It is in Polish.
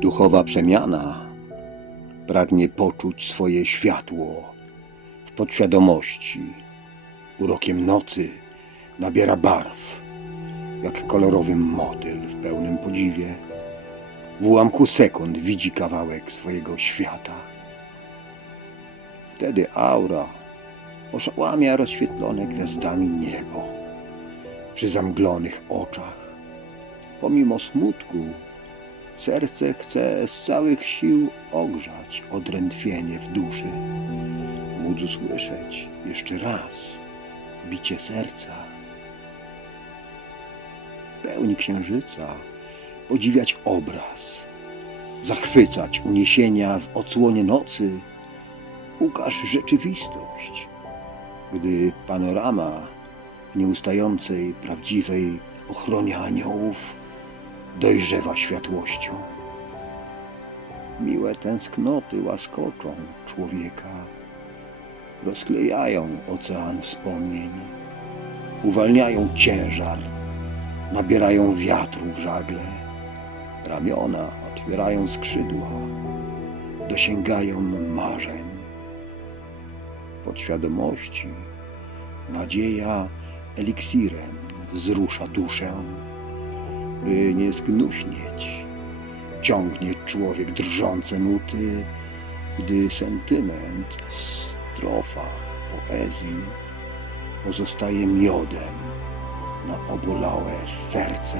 Duchowa przemiana pragnie poczuć swoje światło w podświadomości. Urokiem nocy nabiera barw, jak kolorowy motyl w pełnym podziwie. W ułamku sekund widzi kawałek swojego świata. Wtedy aura oszałamia rozświetlone gwiazdami niebo przy zamglonych oczach. Pomimo smutku, serce chce z całych sił ogrzać odrętwienie w duszy, móc usłyszeć jeszcze raz bicie serca. W pełni księżyca podziwiać obraz, zachwycać uniesienia w odsłonie nocy, ukaż rzeczywistość, gdy panorama w nieustającej, prawdziwej ochronie aniołów dojrzewa światłością. Miłe tęsknoty łaskoczą człowieka, rozklejają ocean wspomnień, uwalniają ciężar, nabierają wiatru w żagle, ramiona otwierają skrzydła, dosięgają marzeń. Podświadomości nadzieja eliksirem wzrusza duszę, by nie zgnuśnieć. Ciągnie człowiek drżące nuty, gdy sentyment w strofach poezji pozostaje miodem na obolałe serce.